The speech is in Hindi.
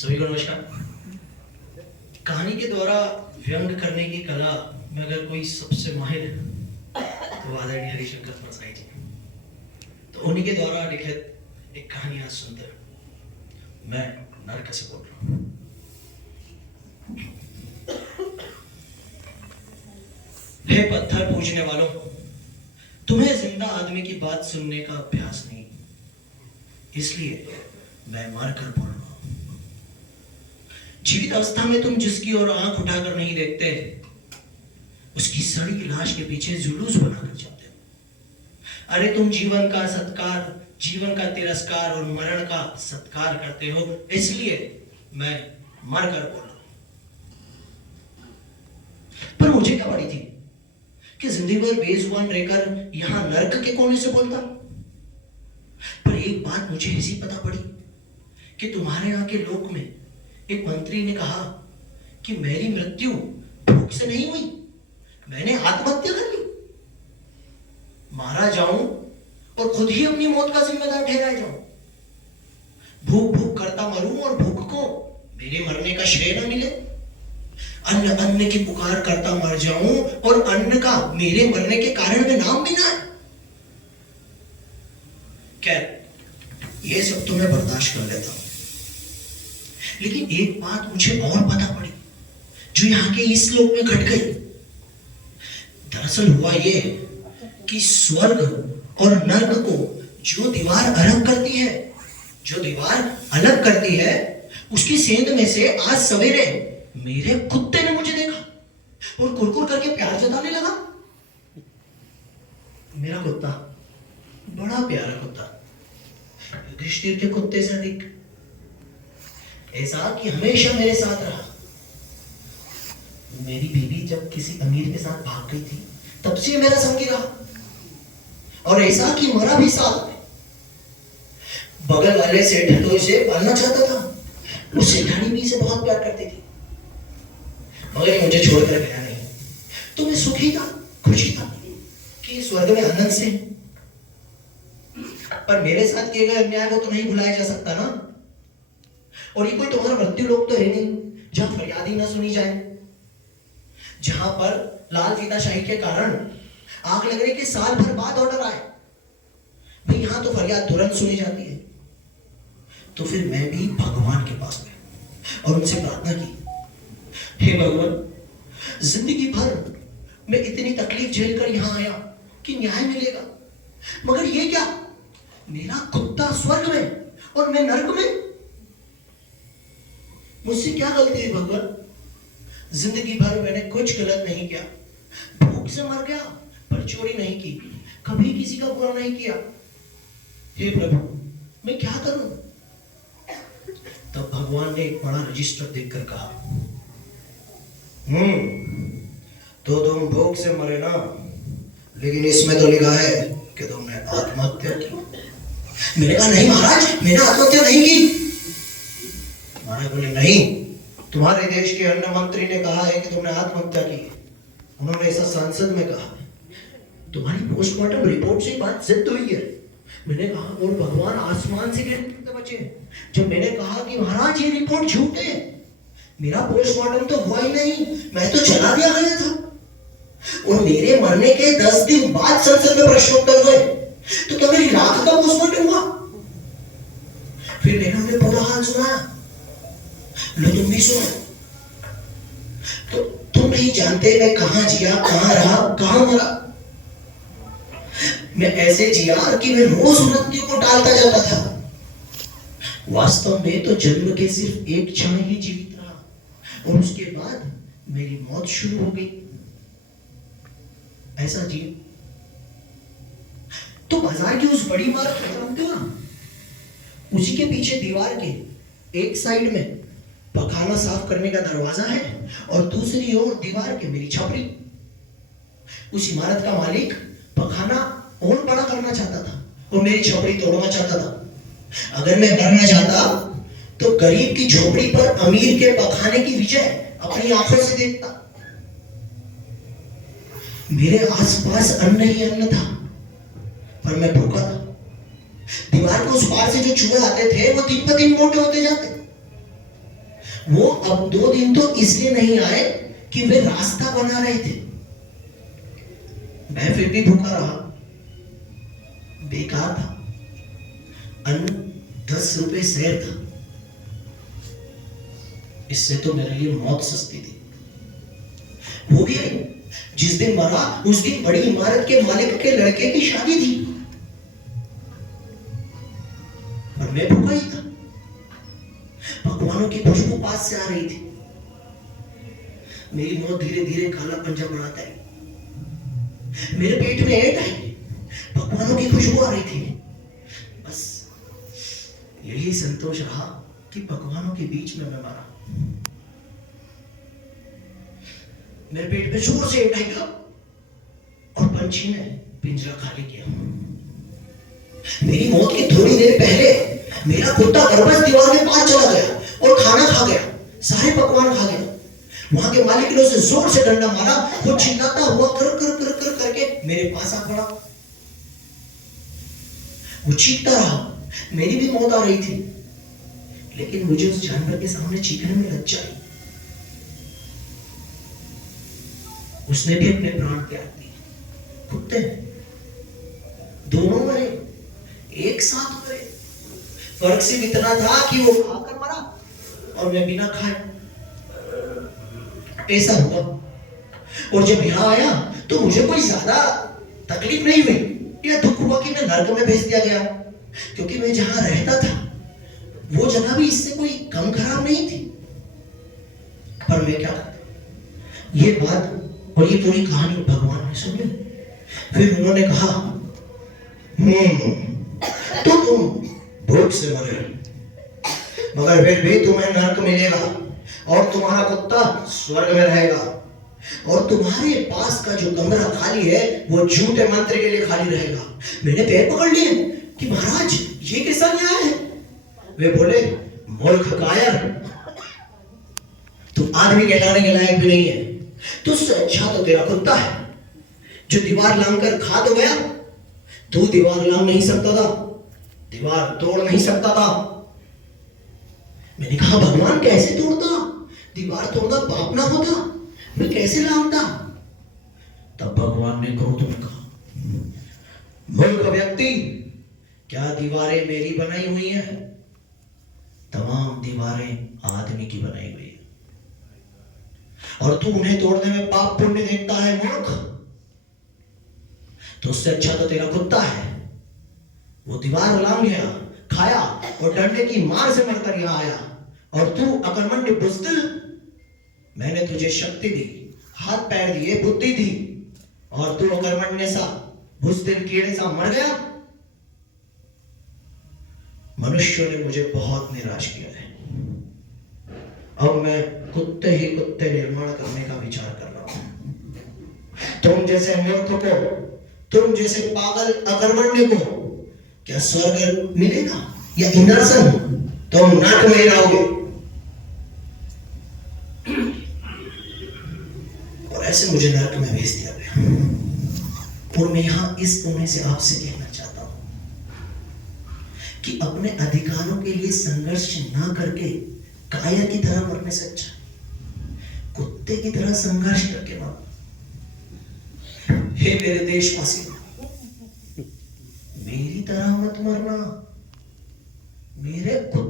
सभी को नमस्कार। कहानी के द्वारा व्यंग करने की कला में अगर कोई सबसे माहिर तो आदरणीय हरिशंकर परसाई जी, तो उन्हीं के द्वारा लिखित एक कहानी आज सुनते हैं। मैं नरक से बोल रहा हूँ। हे पत्थर पूजने वालों, तुम्हें जिंदा आदमी की बात सुनने का अभ्यास नहीं, इसलिए मैं मर कर बोल रहा हूं। जीवित अवस्था में तुम जिसकी ओर आंख उठाकर नहीं देखते, उसकी सड़ी लाश के पीछे जुलूस बनाकर चलते हो। अरे तुम जीवन का सत्कार, जीवन का तिरस्कार और मरण का सत्कार करते हो, इसलिए मैं मर कर बोल रहा हूं। पर मुझे क्या पड़ी थी कि जिंदगी भर बेजुबान रहकर यहां नर्क के कोने से बोलता। पर एक बात मुझे ऐसी पता पड़ी कि तुम्हारे यहां के लोक में एक मंत्री ने कहा कि मेरी मृत्यु भूख से नहीं हुई, मैंने आत्महत्या कर ली। मारा जाऊं और खुद ही अपनी मौत का जिम्मेदार ठहराया जाऊं। भूख भूख करता मरूं और भूख को मेरे मरने का श्रेय न मिले। अन्न अन्न की पुकार करता मर जाऊं और अन्न का मेरे मरने के कारण में नाम भी ना है। खैर, ये सब तो मैं बर्दाश्त कर लेता हूं, लेकिन एक बात मुझे और पता पड़ी जो यहाँ के इस लोक में घट गई। दरअसल हुआ ये कि स्वर्ग और नर्क को जो दीवार अलग करती है, उसकी सेंध में से आज सवेरे मेरे कुत्ते ने मुझे देखा और कुरकुर करके प्यार जताने लगा। मेरा कुत्ता बड़ा प्यारा कुत्ता, युधिष्ठिर के कुत्ते से अधिक, ऐसा कि हमेशा मेरे साथ रहा। मेरी बीवी जब किसी अमीर के साथ भाग गई थी, तब से मेरा संगी रहा, और ऐसा कि मरा भी साथ में। बगल वाले सेठ तो इसे पालना चाहता था, वो सेठानी भी इसे बहुत प्यार करती थी, मगर मुझे छोड़कर गया नहीं। तो मैं सुखी था, खुशी था कि स्वर्ग में आनंद से। पर मेरे साथ किए गए अन्याय को तो नहीं भुलाया जा सकता ना। और ये कोई तुम्हारा मृत्यु लोक तो है नहीं जहां फरियाद ही ना सुनी जाए, जहां पर लाल फीताशाही के कारण आग लगने के साल भर बाद ऑर्डर आए। भाई यहां तो फरियाद तुरंत सुनी जाती है। तो फिर मैं भी भगवान के पास गया और उनसे प्रार्थना की, हे भगवान, जिंदगी भर मैं इतनी तकलीफ झेल कर यहां आया कि न्याय मिलेगा, मगर ये क्या, मेरा कुत्ता स्वर्ग में और मैं नर्क में। मुझसे क्या गलती है भगवान? जिंदगी भर मैंने कुछ गलत नहीं किया, भूख से मर गया पर चोरी नहीं की, कभी किसी का बुरा नहीं किया। हे प्रभु, मैं क्या करूं? तब भगवान ने एक बड़ा रजिस्टर देखकर कहा, तो तुम भूख से मरे ना, लेकिन इसमें तो लिखा है कि तुमने आत्महत्या की। मैंने कहा नहीं महाराज, मैंने आत्महत्या नहीं की। महाराज बोले नहीं, तुम्हारे देश के अन्न मंत्री ने कहा है कि तुमने आत्महत्या की। उन्होंने ऐसा संसद में कहा। तुम्हारी पोस्टमार्टम रिपोर्ट से बात सिद्ध हुई है। मैंने कहा और भगवान आसमान से गिरते बचे। जब मैंने कहा कि महाराज ये रिपोर्ट झूठ है, मेरा पोस्टमार्टम तो हुआ ही नहीं, मैं तो चला दिया गया था। और मेरे मरने के 10 दिन बाद संसद में प्रश्नोत्तर हुए, तो क्या मेरी राख का पोस्टमार्टम हुआ? फिर मैंने उन्हें पूरा हाल सुनाया। लो तुम भी सुनो। तो तुम नहीं जानते मैं कहां जिया, कहां रहा, कहां मरा। मैं ऐसे जिया कि मैं रोज मृत्यु को टालता जाता था। वास्तव में तो जन्म के सिर्फ एक क्षण ही जीवित रहा और उसके बाद मेरी मौत शुरू हो गई। ऐसा जी। तो बाजार की उस बड़ी इमारत को जानते हो ना, उसी के पीछे दीवार के एक साइड में पखाना साफ करने का दरवाजा है और दूसरी ओर दीवार के मेरी छपरी। उस इमारत का मालिक पखाना और बड़ा करना चाहता था और मेरी छपरी तोड़ना चाहता था। अगर मैं मरना चाहता तो गरीब की झोपड़ी पर अमीर के पखाने की विजय अपनी आंखों से देखता। मेरे आसपास अन्न ही अन्न था, पर मैं भूखा था। दीवार के उस पार से जो चूहे आते थे वो दिन ब दिन मोटे होते जाते। वो अब 2 दिन तो इसलिए नहीं आए कि वे रास्ता बना रहे थे। मैं फिर भी भूखा रहा, बेकार था। अन्न 10 रुपए सैर था, इससे तो मेरे लिए मौत सस्ती थी। वो भी आई जिस दिन मरा उस दिन बड़ी इमारत के मालिक के लड़के की शादी थी, और मैं भूखा ही था। पकवानों की खुशबू पास से आ रही थी। मेरी मौत धीरे धीरे काला पंजा बढ़ाता है। मेरे पेट में ऐंठ आई, पकवानों की खुशबू आ रही थी। बस यही संतोष रहा कि पकवानों के बीच में मैं मरा। मेरे पेट में जोर से ऐंठ आई और पंछी ने पिंजरा खाली किया। मेरी मौत की थोड़ी देर पहले मेरा कुत्ता बरबस दीवार के पास चला गया और खाना खा गया, सारे पकवान खा गया। वहां के मालिक ने उसे जोर से डंडा मारा। वो चिल्लाता हुआ कर कर कर कर करके मेरे पास आ पड़ा। वो चीखता रहा, मेरी भी मौत आ रही थी, लेकिन मुझे उस जानवर के सामने चीखने में लज्जा आई। उसने भी अपने प्राण त्याग दिए। कुत्ते दोनों मरे, एक साथ मरे। फर्क सिर्फ इतना था कि वो खाकर मरा और मैं बिना खाए। ऐसा हुआ, और जब यहां आया तो मुझे कोई ज्यादा तकलीफ नहीं हुई या दुख हुआ कि मैं नरक में भेज दिया गया, क्योंकि मैं जहां रहता था वो जगह भी इससे कोई कम खराब नहीं थी। पर मैं क्या करता, ये बात और ये पूरी कहानी भगवान ने सुनी। फिर उन्होंने कहा, तो तुम भूख से मरे, मगर फिर भी तुम्हें नरक मिलेगा और तुम्हारा कुत्ता स्वर्ग में रहेगा, और तुम्हारे पास का जो कमरा खाली है वो झूठे मंत्र के लिए खाली रहेगा। मैंने पैर पकड़ लिए कि महाराज ये कैसा न्याय है? वे बोले, मूर्ख कायर, तुम आदमी कहलाने के लायक भी नहीं है। तुझसे अच्छा तो तेरा कुत्ता है जो दीवार लांघकर खा तो गया। तू दीवार लांघ नहीं सकता था, दीवार तोड़ नहीं सकता था। मैंने कहा, भगवान कैसे तोड़ता? दीवार तोड़ना पाप ना होता, मैं कैसे लांघता? तब भगवान ने क्रोध में कहा, मूर्ख व्यक्ति, क्या दीवारें मेरी बनाई हुई हैं? तमाम दीवारें आदमी की बनाई हुई है, और तू उन्हें तोड़ने में पाप पुण्य देखता है, मूर्ख। तो उससे अच्छा तो तेरा कुत्ता है, वो दीवार लांघ गया, खाया और डंडे की मार से मरकर यहां आया, और तू अकर्मण्य बुज़दिल, मैंने तुझे शक्ति दी, हाथ पैर दिए, बुद्धि दी, और तू अकर्मण्य सा बुज़दिल कीड़े सा मर गया। मनुष्यों ने मुझे बहुत निराश किया है। अब मैं कुत्ते ही कुत्ते निर्माण करने का विचार कर रहा हूं। तुम जैसे मूर्ख को, तुम जैसे पागल अकर्मण्य को क्या स्वर्ग मिलेगा या इंद्रासन? तुम नरक में रहोगे। और ऐसे मुझे नरक में भेज दिया गया। और मैं यहां इस कोने से आपसे कहना चाहता हूं कि अपने अधिकारों के लिए संघर्ष ना करके कायर की तरह मरने से अच्छा कुत्ते की तरह संघर्ष करके मरो। हे मेरे देशवासी, मेरी तरह मत मरना, मेरे कुत्ते